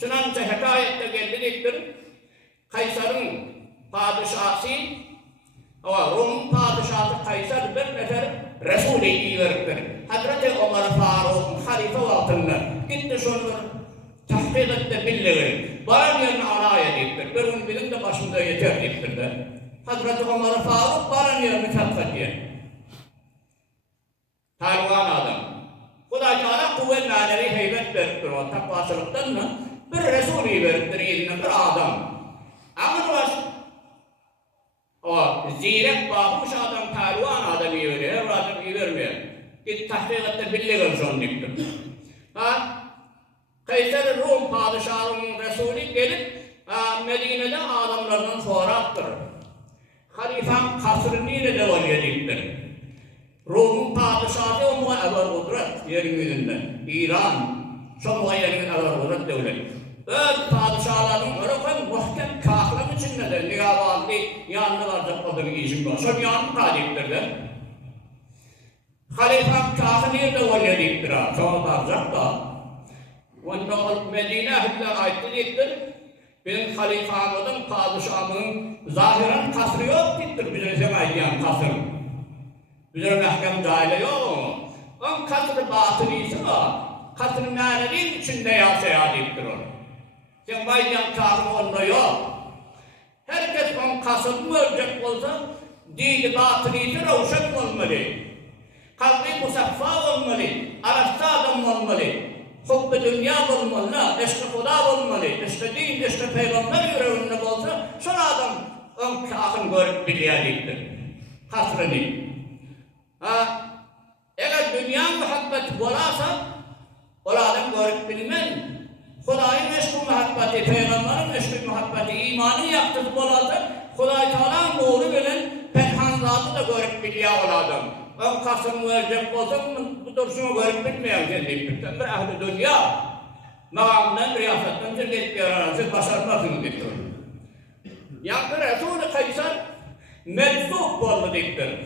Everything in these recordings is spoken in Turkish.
Şunanca hikayette geldiliktir. Kaysar'ın padişahı, Rum padişahı Kaysar bir nefer Resul-i İveriktir. Hazreti Ömer Faruk halife vaktinde gitti şunları tahkik etti bildiğin. Baran yerine alay ediptir. Bir gün bilin de başında yeter deyiptir de. Hazreti Ömer Faruk baran yerini fethet diye. Tarvan adam. Kuday Teala kuvvet manevi heybet veriptir o takvasılıktan mı? Bir Resul-i veriptir eline bir adam. Ama baş o zirek bakmış adam tarvan adam iyi veriyor, her adam iyi vermiyor. Git tahkik etti bildiğin son deyiptir. Kaysar Rum padişahının Resulü gelip Medine'de adamlardan soraktır. Halifem kasrı nerede var deyiptir. Rum'un padişahı o ever kudret yerin yüzünde. İran, sonra yerin ever kudret devlet. Öz padişahların öyle muhkem kahram içinde de niyavalli yanında varacak adını işim var. Son yanını taliptir de. Halifem kahı nerede var deyiptir ha. Sonra varacak da. Onda Medine ahliler ayetliliktir. Benim halifamın, padişahımın zahiren kasrı yok deyiptir. Bizim zemaydiyen kasrım. Bizim mehkem cahile yok. Onun kasrı batınıysa var. Kasrı manevin içinde yaşaya deyiptir onu. Zemaydiyen kasrı onda yok. Herkes onun kasrını ölecek olsa dini batınıysa ravşan olmalı. Kalbi musaffa olmalı. Arafta adam olmalı. Hubbe dünya olmalı, eşki Huda olmalı, eşki din, eşki peygamber yüreğinde olsa, sonra adam ön kâhın görüp biliyadiktir. Hasrını. Eğer dünya muhabbeti olasa, o adam görüp bilmen, Huda'nın eşki muhabbeti, peygamberin eşki muhabbeti, imanı yaptığı olasa, Huda-i Teala'nın doğru bilen, penhanzatı da görüp biliyor o adam. Ben kasım verecek olsam bu duruşumu görüp bitmeyen kendiyim. Bir ahli dünya, mağamdan, riyasetten cennet bir aranızı başarmasını deyiptir. Yani Resul-i Kaysar meczup oldu deyiptir.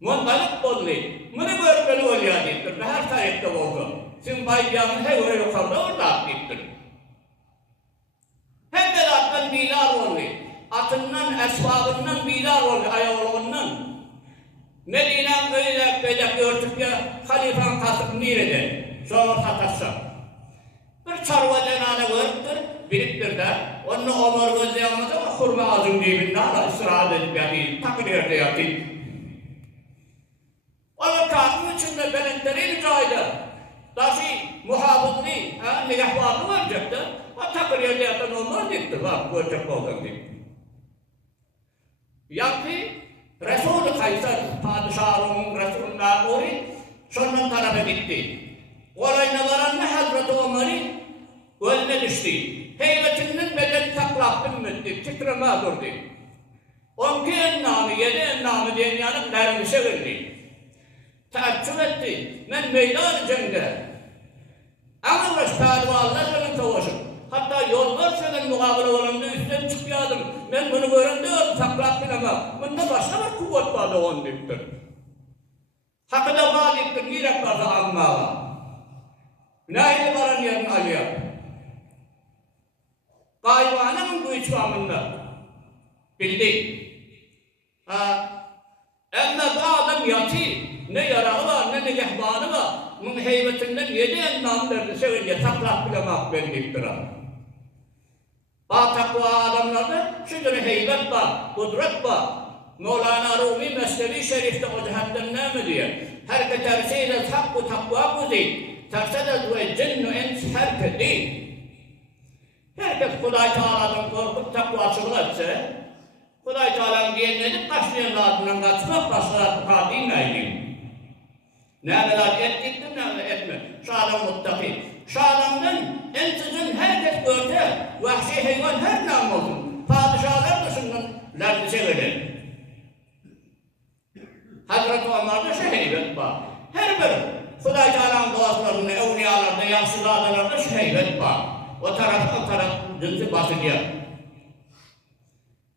Mundalık oldu. Bunu görmeli oluyor deyiptir. Her tarihte oldu. Şimdi baycanın her öyle yukarıda orada deyiptir. Hem de attan bilar oldu. Atından, esbabından bilar oldu, ayağılığından. Medine'm öyle böyle gördük ya, halifem kasıp nerede? Sonra satarsa. Bir çarva cenane görüptür, biriktir de, onu Ömer gözleyemez ama hurma ağzım dibinde hala ısrar edip yatayım, takdirde yatayım. Onun kasım içinde belentleri rica eder. Taşı muhafızlı, nigahvarlı verecektir. O takdirde yatan Ömer deyiptir, bak görecek oldum deyip. Yani, Resul-i Kaysar, padişahının Resulü'nün oğlu, sonun tarafa gitti. Olayına varanla Hazreti Ömer'i önüne düştü. Heybetinden beden taklak bilmedi, titreme durdu. Onki ennamı, yedi ennamı diyen yanıp mermise verdi. Teaccüp etti, ben meydan-ı cenge. Anılmış pehlivanlarla savaşım. Hatta yol varsa mukabele olanında üstten çıkıyordum. Ben bunu görünce saklak bilemem. Bunda başka bir kuvvet vardı onun deyiptir. Hakkı da var deyiptir, girek varsa anmağına. Günahıyla varan yerin alıyor. Gayvanın bu içvamında bildi. Ama bu adam yatı, ne yarağı var, ne nigahbanı var. Bunun heybetinden yedi ennam derdi, sevince saklak bilemem ben deyiptir. Takva adamlarda şöyle heybet var, kudret var. Mevlana Rumi Mesnevi Şerif'te o cihetten ne mi diyor? Herke tersiyle hakkı takva kuzi, tersedez ve cennu ens herke değil. Herkes Kuday Teala'dan korkup takvasını etse, Kuday Teala'nın diyenleri kaçlayan adından kaçmak başlar bu kadın neydim? Ne kadar ettim, ne kadar etme. Şu adam muttaki. Şu adamdan ensizin herkes görse, vahşi hayvan her nam olsun. Padişahlar dışından lerdise verir. Hazreti Ömer'de şu heybet var. Her bir Huday Teala'nın duaslarında, evliyalarda, yansılarlarda şu heybet var. O taraf cinsi basılıyor.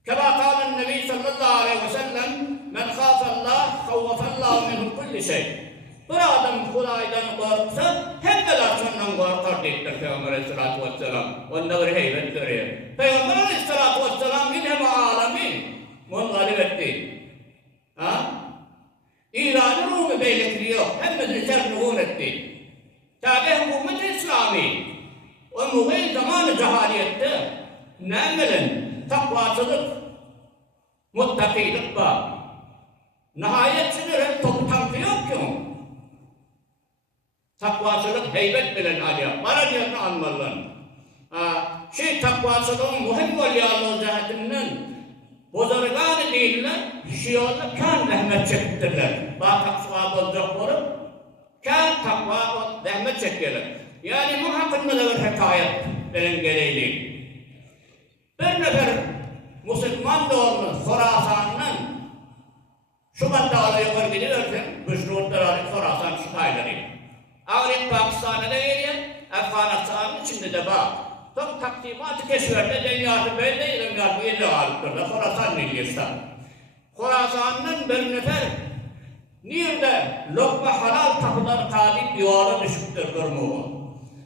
Kema kâlen Nebi sallallahu aleyhi ve sellem men khâfallâh, khawwafallâhu minhu kulli şey. Bir adam Hudaýdan gorksa, hemmeler şondan gorkar diýipdir Peýgamber aleyhissalatu vesselam. Onda bir heýbet görýär. Peýgamber aleyhissalatu vesselam hem alamy mungalib etdi. Ha? İran-ı Rumi beylikliği yok. Hemmedini sernuğun etti. Tabi hükûmet-i İslami o muğayy zamanı cehaliyette nâmelin takvasılık, muttakilik var. Nihayet sınırın topu tankı yok ki o. Takvasılık heybet bilen aliyah. Bana diyerine anmalılar. Takvasılığın muhim olyalığı cehetinden bozargâni değiller, şiyoda kân rahmet çektirler. Bağ takva olacak olup, kân takva rahmet çektirler. Yani bu hakkında da bir hikayet benim gereğliğim. Bir nefer Müslüman doğumlu Horasan'ın Şubat dağına yukarı gidiyorken, Büşrutlar Horasan şüphayları. Avret Pakistan'a da geliyor, Afganistan'ın içinde de bak. Tam takdimat-ı keşferde dünyası böyle ilimler bu ili alıptır da Horasan Niliyistan. Horasan'ın bir nefer nerede lokma halal kapılar kalip yuvarı düşüktür durmuğu.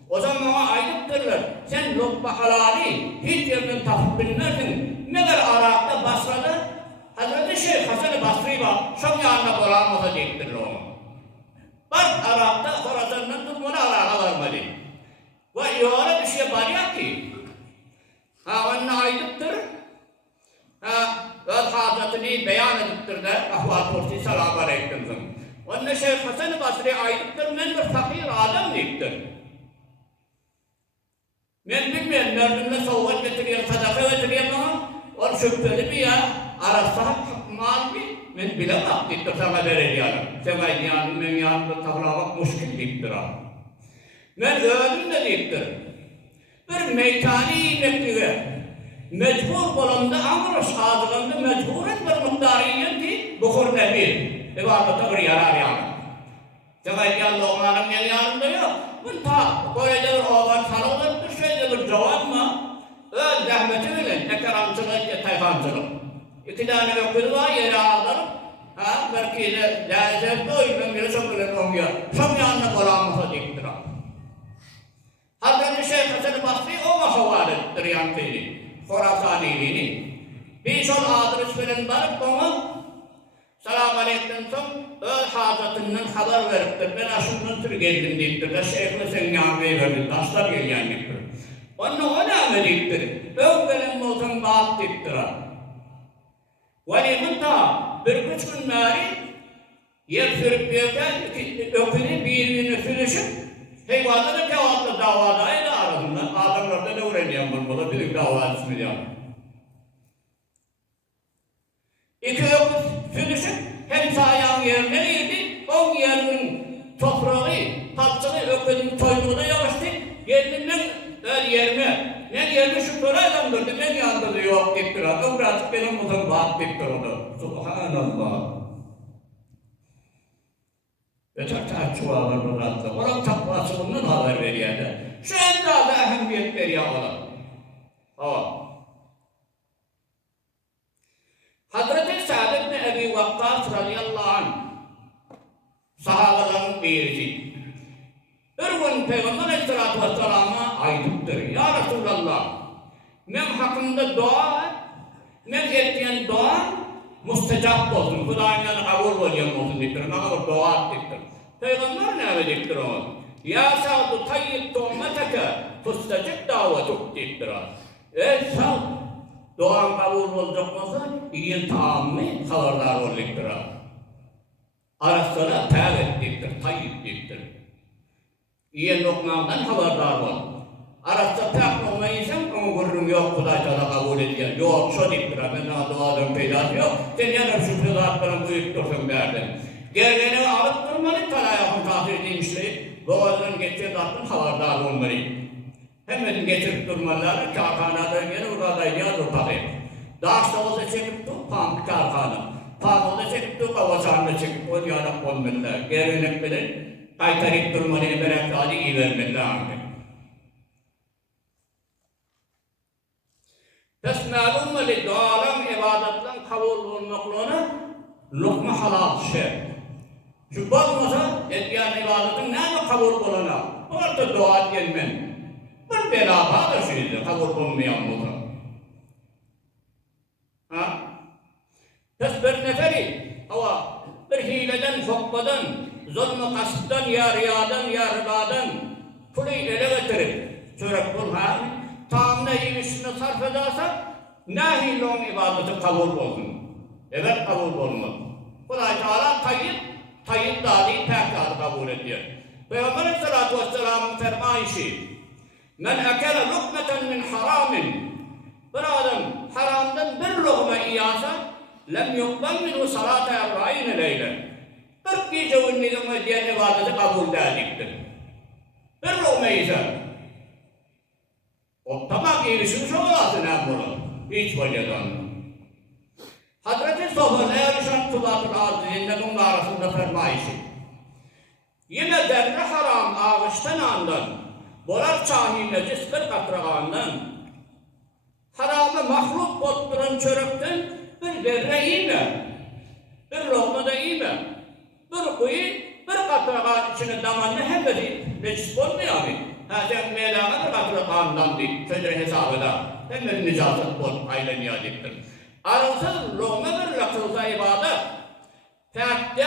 O zaman ona ayıptırlar. Sen lokma halali hiç yerinin tapıp bilmezsin. Ne kadar Arak'ta Basra'da Hazreti Şeyh Hasan-ı Basri var. Şom yanına boranmasa deyiptirler onu. Bak Arak'ta Horasan'ın tutmuna Arak'a varmadı. Ve yuvarı bir şey var ya ki. Onunla ayıptır. Öz hazretini beyan ediptir de ahval kursi selamu aleyküm. Onunla Şeyh Hasan-ı Basri ayıptır. Men bir fakir adam deyiptir. Men bilmeyen merdimle soğuk getiriyor, sadaka getiriyor ama o şüpheli bir ya arasa mal mi? Men bilemem deyiptir sana vereceğim. Sen ayyanın men yanında tavlamak muşkil deyiptir ha. Men öğrendim de deyiptir. Bir meytani inekliğe mecbur bolanda amroş ağzılığında mecburen bir muhtarı yiyen ki bukur nebir. İbadete bir yarar yani. Sen ayyanın loğmanın yanında yok. Bu ta böylece bir oğlan sarılır bir şeyde bir cevap mı? Öz zahmeti bilen ne karamcılık ne tayfancılık. İki tane ökülü var yere ağlarım. Belki de lazım doyum biri çok bilen olmuyor. Çok yanına kolanmasa deyiptir. Hazreti Şeyh Hasan-ı Basri o mahavalettir yankıydı. Horasaniliğini. Bir son adres bilen barıp onu Salam aleyküm son öz hazretinden haber veriptir. Ben aşımdan tür geldim deyiptir. Da Şeyh'le sen nâmeyi verdin. Taşlar geliyen deyiptir. Onunla o nâme deyiptir. Övvelen olsan bağıt deyiptir. Velimin ta bir üç gün mâri yer sürüp diyorken ökünü birini sürüşüp heyvanları cevaplı davadaydı arasında. Adamlarda da öğreniyorum bunu. Bir dava ismi diyor. İki öküz sürüşüp hem sağ ayağın yerine girdi, on yerinin toprağı, kalçalı öküzün toyluğuna yavaştı. Kendinden yerime, ne yerime şu böyle adamdırdı, ne yandırdı yok deyiptir. Ömracık benim uzun bağıt deyiptir onu. Subhanallah. Ve çok çuvalar bunlarsa. Onun takvası bunun haber veriyordu. Şu en daha da ehemmiyet veriyor ona. Hazreti Sa'd ibn Ebi Vakkas radıyallahu anh sahabaların birisi. Bir gün Peygamber aleyhissalatu vesselam'a aydıptır. Ya Resulallah, men hakkında dua, men ettiğin dua müstecap olsun. Hudayından kabul olacağım olsun deyiptir. Ne kadar dua ettiktir. Peygamber ne ediptir onu? Ya Sa'd tayyib tu'meteke tustecib davetuk deyiptir. Ey Sa'd, duan kabul olacak olsa iyi taamını haberdar olacakdır. Arasına tevbe deyiptir, tayyip deyiptir. İyi lokmandan haberdar ol. Arasına tevbe olmayınsan ama görürüm yok Kuday sana kabul ediyor. Yok şu deyiptir, ben daha duadan peydası yok. Sen yanım şu fızaatlarını buyup dursun derdim. Gergeni alıp durmalı, talayakın tahsil edilmişleri. Boğazdan geçir zaten haberdar olmalı. Hemen geçirip durmaları, kârhanadan gene uğradaydı ya durtadı. Dağışta olsa çekip dur, pamuk kârhana. Pamuk olsa çekip dur, kavaçağında çekip o diyana konmalılar. Gerinek bilir, kaytarıp durmalı, berekâdi iyi vermeliler. Pes məlum məli dualar, ibadetler kabul olmaklığına lokma halal şey. Şu olmasa etkiyen ibadetin ne kabul olana? Orada dua gelmen. Bir bela bağlı şeydi kabul olmayan bu. Ha? Pes bir neferi ama bir hileden, sokmadan, zulmü kasıttan, ya riyadan, ya ribadan pulu ele getirip çörek bul ha? Tamamına iyisini sarf ederse nahi long ibadeti kabul olsun. Evet kabul olmaz. Kuday Teala tayyip dâli pek kabul ediyor. Peygamber Aleyhisselatü Vesselam'ın fermayişi men ekele lukmeten min haramin bir adam haramdan bir lokma iyasa lem yukbal minhu salata erba'ine leyle bir gece unnidin diyen ibadeti kabul değildir. Bir lokma iyasa o tamam iyisini çoğalasın hem bunu. Hiç vacıdan. Hazreti Sohbet Eylüşan Tubatul Aziz'inde bunun arasında fermayişi. Yine derri haram ağıştan andan, borar çahine cisbir katrağından, haramı mahluk botturan çörükten bir derre iyi mi? Bir lokma da iyi mi? Bir kuyu, bir katrağın içine damanlı hem de necis olmuyor mu? Sen meydana bir katrağından değil, sözü hesabı da hem de nicazet bot aylanıyadiktir. Arasız lokma bir lakılsa ibadet, tekde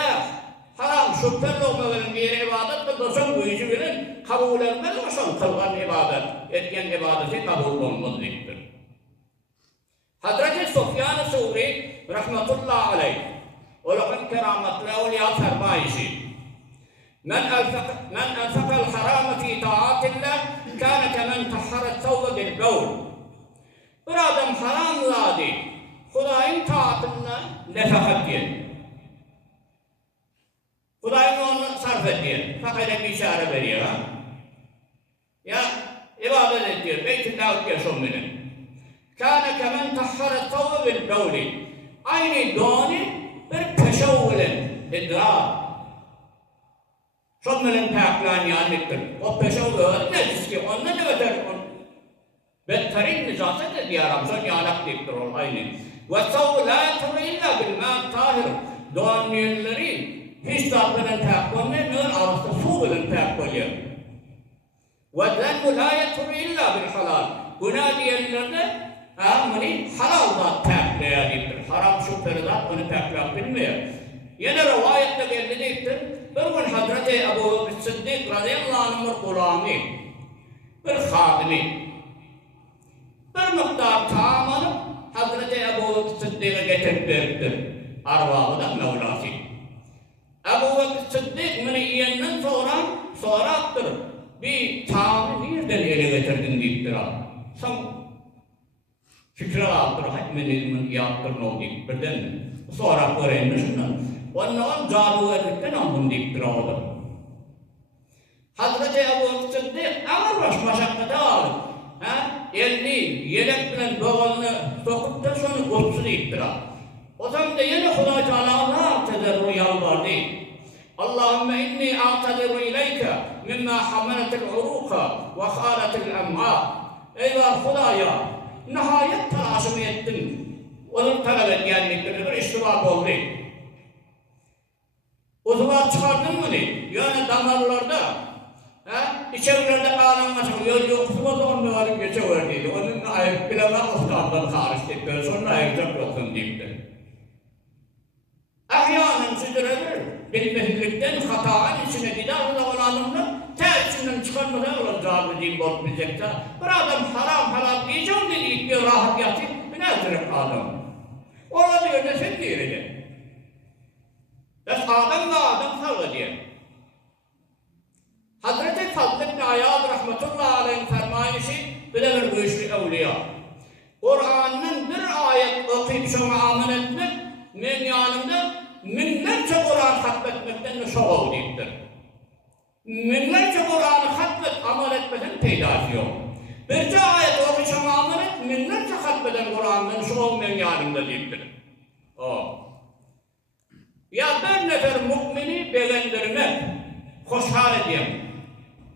haram şüphe lokmaların bir ibadet de dosan gücü bilen kabul etmez olsan kılgan ibadet, etken ibadeti kabul olmaz diktir. Hazreti Sufyan-ı Suri rahmetullahi aleyh Olukun kerametli evliya fermayişi Men enfekal haramı fi taatillah kâne kemen tahharet tevbe bil gavl. Bir adam haramladı Hudayın taatına nefekat diyen. Hudayın onu sarf ediyor. Fakire bir işare veriyor. Ya ibadet ediyor. Beytullah yaşam benim. Kâne kemen tahharet tevbe bil gavl. Aynı doğanı bir peşavulin idrar. Şunların peklan yanlıktır. O peşavulin necis ki onunla ne öter? Betterin nizaset ediyor. Son yanak deyiptir ol aynı. وَالثَّوْبُ لَا يَتُرُ اِلَّا بِالْمَا tahir. Doğan müminleri hiç tatlıdan pek olmuyor, mümin arasında su bilin pek oluyor. وَالذَّنْبُ لَا يَتُرُ اِلَّا بِالْحَلَالِ. Günah diyenlerde halal da pekleyecektir. Haram şüpheli zat onu pekleyip bilmiyor. Yine rivayette gelmeyecektir. Bir gün Hazreti Ebu Sıddık radıyallahu anh'ın bir kulağını, bir khadimi, bir miktar tamamını Hazreti Ebu Sıddık'a getirip veriptir. Arvahıdan Mevlası. Ebu Sıddık bunu yiyenden sonra attır. Bir tamamı nereden ele getirdin deyiptir. Sen fikre attır. Hatmenizmin yaptırın o deyip birden. Sonra öğrenmişsin. Ondan cadı verdikten andım deyiptir oğlum. Hazreti Ebu Sıddık ağır baş maşakkata alır. Elini, yelek bilen doğalını sokup da sonra kutsu deyiptir. O zaman da yine Huda Teala'na tezerru yalvardı. Allahümme inni a'tadiru ileyke mimma hamanetil uruka ve khalatil em'a. Eyvah Huda'ya, nihayet telaşımı ettin. Onun talep etkenlikleri bir iştibak oldu. O zaman çıkardın mı ne? Yani damarlarda, içerilerde ağlanmasın, yoksulmaz onu varıp geçeverdiydi. Onun ayıp bilemem ustaından karıştıkları sonra ayıracak yoksun deyipti. Ahyanen sürdürebilir. Bilmezlikten hatanın içine gider olanımla tersinden çıkarmadan olacağı diyeyim bozmayacaksa. Bir adam haram diyeceğim dedi bir rahat yatayım. Bir ne adam? Orada diyor da sen diyeceksin. Adam savga diye. Hazreti Fadl ibn Ayyad rahmetullahi aleyh'in fermayişi bir de bir güçlü evliya. Kur'an'ın bir ayet okuyup şuna amel etmek, men yanında minlerce Kur'an hatmetmekten şoğu deyiptir. Minlerce Kur'an'ı hatmet, amel etmeden peydası yok. Birce ayet okuyup şuna amel et, minlerce hatmeden Kur'an'dan şoğu men yanında deyiptir. Ya bir nefer mümini beğendirmek, hoşhal edeyim.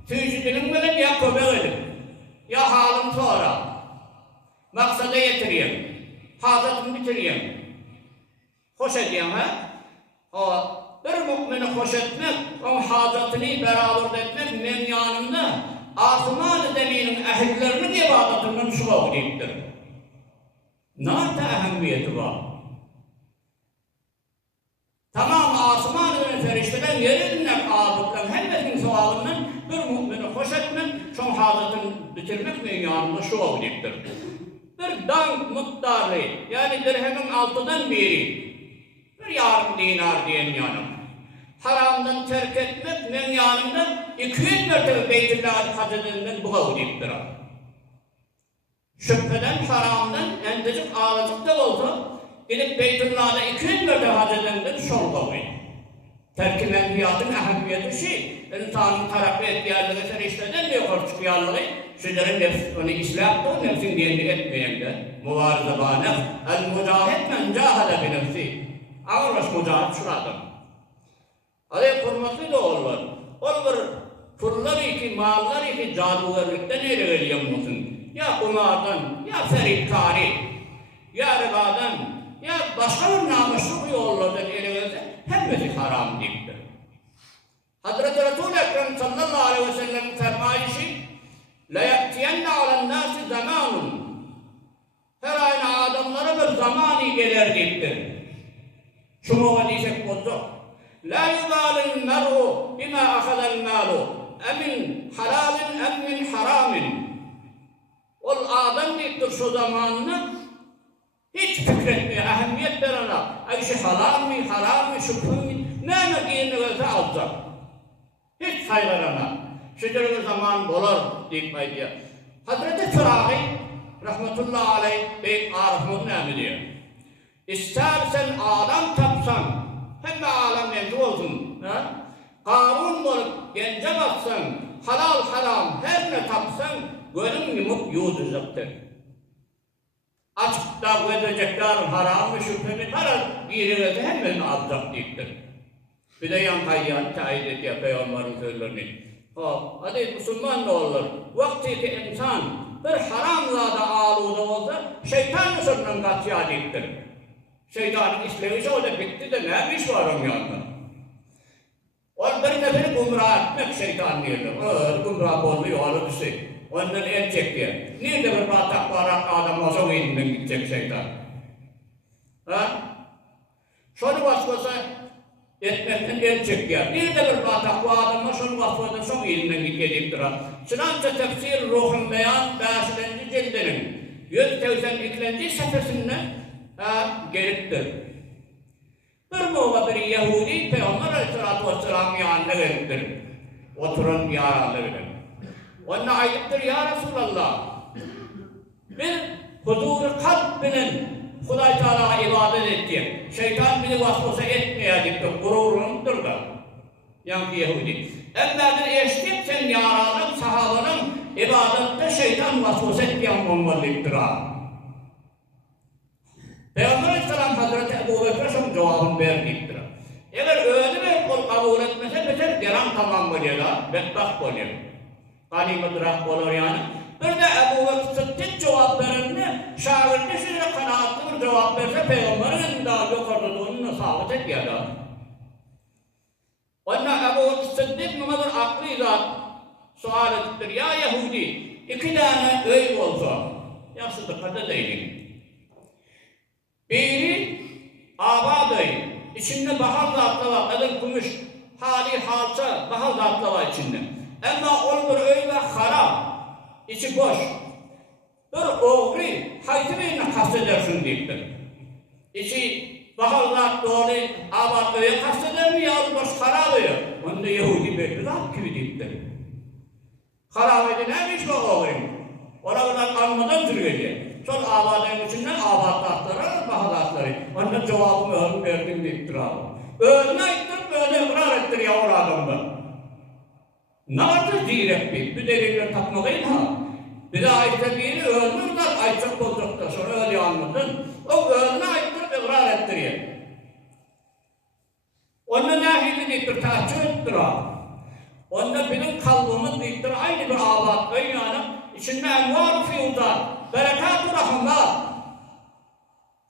Tüyücü dilimmeden ya köpek edip, ya halim sonra, maksada yetireyim, hazatımı bitireyim. Hoş edeyim ha? bir mümini hoş etmek, onun hacatını beraber etmek, men yanımda asman-ı zeminin ehillerinin ibadetinden şuva deyiptir. Nâta ehemmiyeti var. Tamam asman-ı ferişteden yerinden ağabeyden hemmetin sevabından bir mümini hoş etmek, son hacatını bitirmek men yanımda şuva deyiptir. Bir dank miktarı, yani dirhemin altıdan biri, bir yarım dinar diyen yanım. Haramdan terk etmek, men yanımda 200 mertebe Beytullah Hazretlerinden buğav deyip durar. Şüpheden, haramdan, endecik ağırlıcık da olsa, gidip Beytullah'da 200 mertebe Hazretlerinden şol kavayı. Terk-i menhiyatın ehemmiyeti şey, insanın tarafı etkiyerliği serişteden de yukarı çıkıyarlığı, şuların nefsi, onu İslam'da nefsin diyende etmeyen de, mübarıza bânek, el-mücahid men cahada bi nefsi. Ağırbaş mücahid şuradır. Aday kurması da olur. Olur, pulları ki, malları ki cadugarlıktan ele veriyormuşsun. Ya kumardan, ya ferikari, ya ribadan, ya başka bir namuslu yollardan ele verirse, hepsi haram değildir. Hazreti Resul-i Ekrem sallallahu aleyhi ve sellem fermayişi, لَيَأْتِيَنَّ عَلَى النَّاسِ زَمَانٌ her ayın adamlara bir zamanı gelir deyiptir. Şunu diyecek olacak. لَا يُبَالِ الْمَرْءُ بِمَا أَخَذَ الْمَالُ اَمِنْ حَلَالٍ اَمِنْ حَرَامٍ ol adam deyiptir şu zamanını hiç fikretmiyor, ehemmiyet verene. Ay şey halal mı, haram mı, şüphü mü, ne giyini verse alacak. Hiç sayılarına. Şücürü zaman olur deyip diyor. Hazreti Fırahi rahmetullahi aleyh Beyt Arif'in ne diyor? İstersen adam tapsan, hem de alem mevzu olsun. Karun olup gence baksan, halal haram her ne tapsan, gönlün yumuk yuğduzaktır. Açıkta gözecekler haram mı şüphe mi tarar, giyirirse hemen alacak deyiptir. Bir de yan kayyan tayit ediyor Peygamber'in sözlerini. Hadi Müslüman da olur. Vakti ki insan bir haramla da ağlıda olsa şeytan sırrından kaçıya deyiptir. Şeytanın işlevişi o da bitti de ne iş var onun yanında? O bir neferi gumrah etmek şeytan diyorlar. Gumrah bozuluyor, alı düşü. Ondan edecek diye. Nerede bir batak varak adam olsa o elinden gidecek şeytan. Şöyle başlasa etmekten edecek diye. Nerede bir batak bu adamla şunu vasfada çok elinden gidecek duran. Çınanca tefsir ruhun beyan 5. cildenin 182. sefesinden geliptir. Bir muğla bir Yahudi Peygamber Aleyhisselatü Vesselam'ın yanına geliptir. Oturun yararlı bilir. Onunla ayıptır ya Resulallah. Bir huzur-u kalbinin Huday Teala'ya ibadet ettiği, şeytan beni vasfasa etmeyecektir, gururundur da. Yankı Yahudi. Emmerden eşlik sen yararlı sahabanın ibadette şeytan vasfasa ettiğin olmalıdır ha. Peygamber Aleyhisselam Hazreti Ebu Bekir'e şunun cevabını verdiktir. Eğer öyle bir kul kabul etmese mesela geran tamam oluyorlar, bedbaht oluyor. Kalimet rahk olur yani. Bir de Ebu Bekir Sıddık cevap veririne, şagirde şöyle kanaatlı bir cevap verse Peygamber'in daha yukarıda onu sabit ediyorlar. Onunla Ebu Bekir Sıddık mıdır aklı zat sual ettir. Ya Yahudi, 2 tane öy olsa, ya Sıddık'ta değilim. Biri abad öy, içinde bahar zatlı var, kadın kumuş, hali halça, bahar zatlı var içinde. Ama onun öyle harap, içi boş. Bir oğru, hayti birine kastedersin deyiptir. İçi baharlar doğru, abad öyle kasteder mi yavru boş harap öyle? Onda Yahudi bir zat gibi deyiptir. Harap öyle neymiş bu oğru? Oralar almadan duruyor. Sol abadın içinden abadlatları, bahadatları. Onda cevabımı verdim deyiptir abi. Öğrene ettir, böyle ıkrar ettir yavru adamda. Nerede zirek bir deliller takmalıyım ha. Bir de ayette biri öldürürler, ayçak bozdukta sonra öyle anladın. O öğrene ayettir, ıkrar ettiriyor. Onda nehirli deyiptir, tahcih ettir ha. Onda benim kalbimiz deyiptir, aynı bir abad, ön yana, içinde envar-ı fiyudat, berekat-ı rahmat.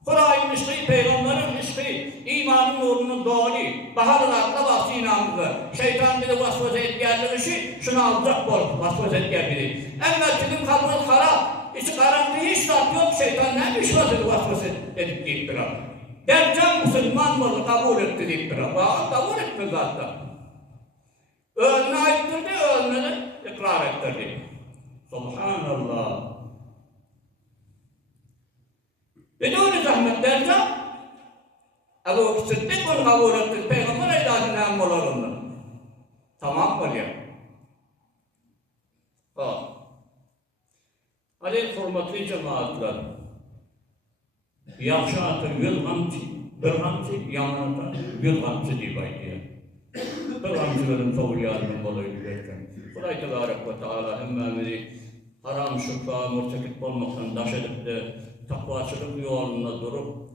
Kur'an-ı Mişki, Peygamber'in Mişki, seri, imanın nurunun doğru, baharlarla bası inandı. Şeytan bir de vasvasa etkilerli işi, şunu alacak bol, vasvasa etkilerli. Ama sizin kalbiniz harap, içi karanlığı hiç tat yok, şeytan neymiş vasvasa edip deyip durar. Dercan Müslüman bunu kabul etti deyip durar. Bağır kabul etmez zaten. Ölüne aittirdi, ölüne de ikrar ettirdi. Subhanallah. Bedûn-i zahmet dercan, Ebu Sıddık onu kabul etti, Peygamber Aleyhisselam olarında. Tamam mı ya? Hadi hürmetli cemaatler, yaxşı atır yılğamçı, bir hamçı, yaman atır yılğamçı deyip aytıyor. Bir hamçı benim savulyarının olayı derken. Kuday Tebarek ve Teala emmemizi haram şüpha, mürtekip olmaktan daş edip de takvaçılık yolunda durup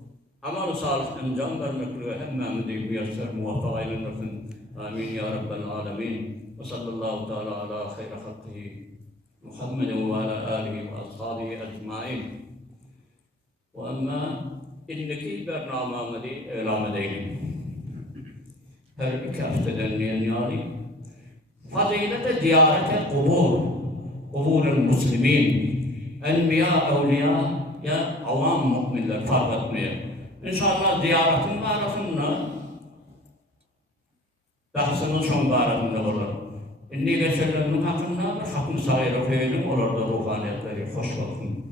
amal-ı salihten can vermekle ve emmemizi müyesser muvaffak eylemesin. Amin ya Rabbel alemin. Ve sallallahu teala ala hayra halkihi Muhammedin ve ala alihi ve ashabihi ecmain. Ve amma inneki bernamamızı elam edelim. Her iki haftadan yani fazilete ziyarete kubur-ul muslimin, enbiya, evliya ya avam mu'minler fark etmiyor. İnşallah ziyaretin arasında bahsinin son arasında olur. İnni geçerlerinin hakkında bir hakkını sayırı feylim olur da ruhaniyetleri hoş olsun.